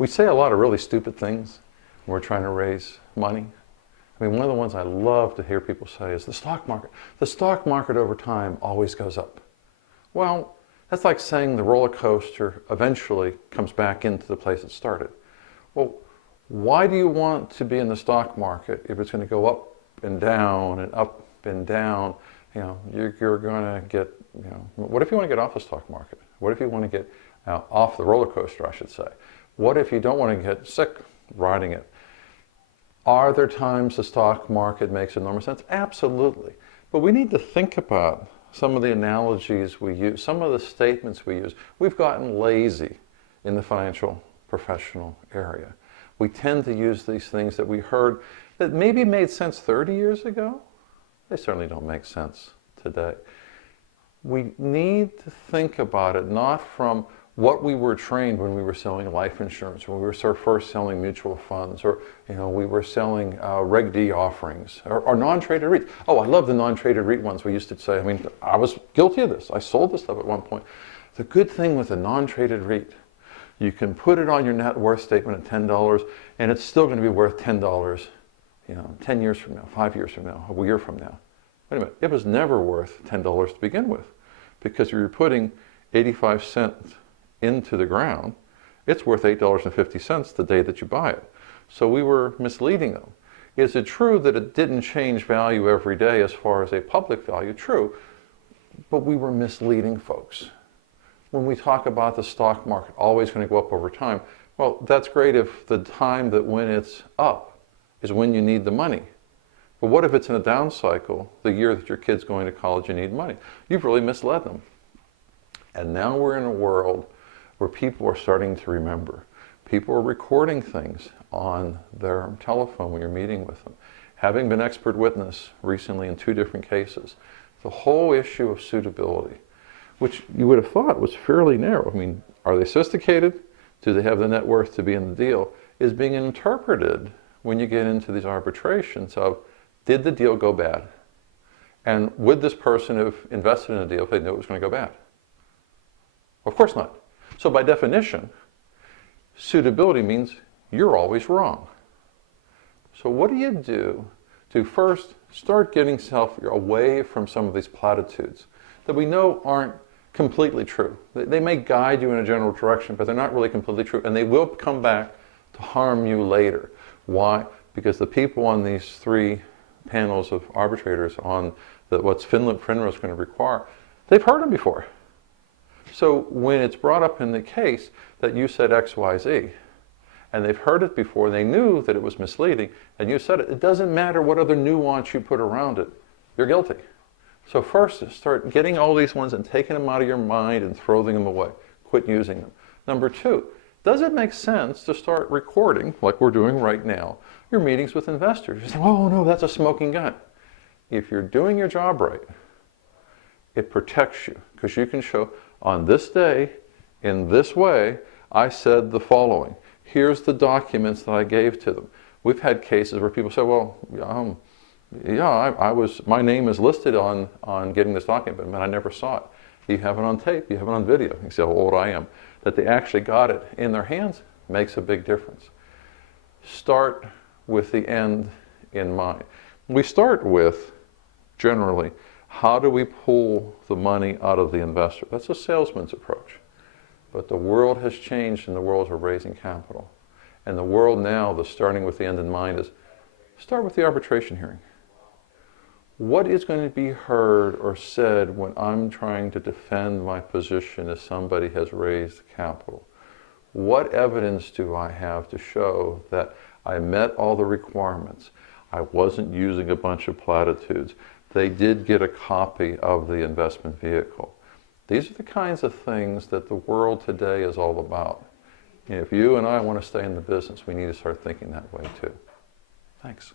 We say a lot of really stupid things when we're trying to raise money. I mean, one of the ones I love to hear people say is the stock market. The stock market over time always goes up. Well, that's like saying the roller coaster eventually comes back into the place it started. Well, why do you want to be in the stock market if it's going to go up and down and up and down? You know, you're going to get, you know, what if you want to get off the stock market? What if you want to get off the roller coaster, I should say? What if you don't want to get sick riding it? Are there times the stock market makes enormous sense? Absolutely. But we need to think about some of the analogies we use, some of the statements we use. We've gotten lazy in the financial professional area. We tend to use these things that we heard that maybe made sense 30 years ago. They certainly don't make sense today. We need to think about it not from what we were trained when we were selling life insurance, when we were first selling mutual funds, or we were selling Reg D offerings, or non-traded REITs. Oh, I love the non-traded REIT ones we used to say. I mean, I was guilty of this. I sold this stuff at one point. The good thing with a non-traded REIT, you can put it on your net worth statement at $10, and it's still going to be worth $10, 10 years from now, 5 years from now, a year from now. Wait a minute, it was never worth $10 to begin with, because you're putting 85 cents into the ground, it's worth $8.50 the day that you buy it. So we were misleading them. Is it true that it didn't change value every day as far as a public value? True, but we were misleading folks. When we talk about the stock market always going to go up over time, well, that's great if the time that when it's up is when you need the money. But what if it's in a down cycle, the year that your kid's going to college, you need money? You've really misled them. And now we're in a world where people are starting to remember. People are recording things on their telephone when you're meeting with them. Having been expert witness recently in 2 different cases, the whole issue of suitability, which you would have thought was fairly narrow. I mean, are they sophisticated? Do they have the net worth to be in the deal? Is being interpreted when you get into these arbitrations of, did the deal go bad? And would this person have invested in a deal if they knew it was going to go bad? Of course not. So by definition, suitability means you're always wrong. So what do you do to first start getting yourself away from some of these platitudes that we know aren't completely true? They may guide you in a general direction, but they're not really completely true, and they will come back to harm you later. Why? Because the people on these 3 panels of arbitrators on what's FINRA is going to require, they've heard them before. So when it's brought up in the case that you said X, Y, Z, and they've heard it before, they knew that it was misleading, and you said it, it doesn't matter what other nuance you put around it, you're guilty. So first, start getting all these ones and taking them out of your mind and throwing them away. Quit using them. Number 2, does it make sense to start recording, like we're doing right now, your meetings with investors? You say, oh no, that's a smoking gun. If you're doing your job right, it protects you, because you can show, on this day, in this way, I said the following. Here's the documents that I gave to them. We've had cases where people say, well, my name is listed on getting this document, but I never saw it. You have it on tape, you have it on video. You see how old I am. That they actually got it in their hands makes a big difference. Start with the end in mind. We start with, generally, how do we pull the money out of the investor? That's a salesman's approach. But the world has changed in the world of raising capital. And the world now, the starting with the end in mind, is start with the arbitration hearing. What is going to be heard or said when I'm trying to defend my position as somebody has raised capital? What evidence do I have to show that I met all the requirements? I wasn't using a bunch of platitudes. They did get a copy of the investment vehicle. These are the kinds of things that the world today is all about. If you and I want to stay in the business, we need to start thinking that way too. Thanks.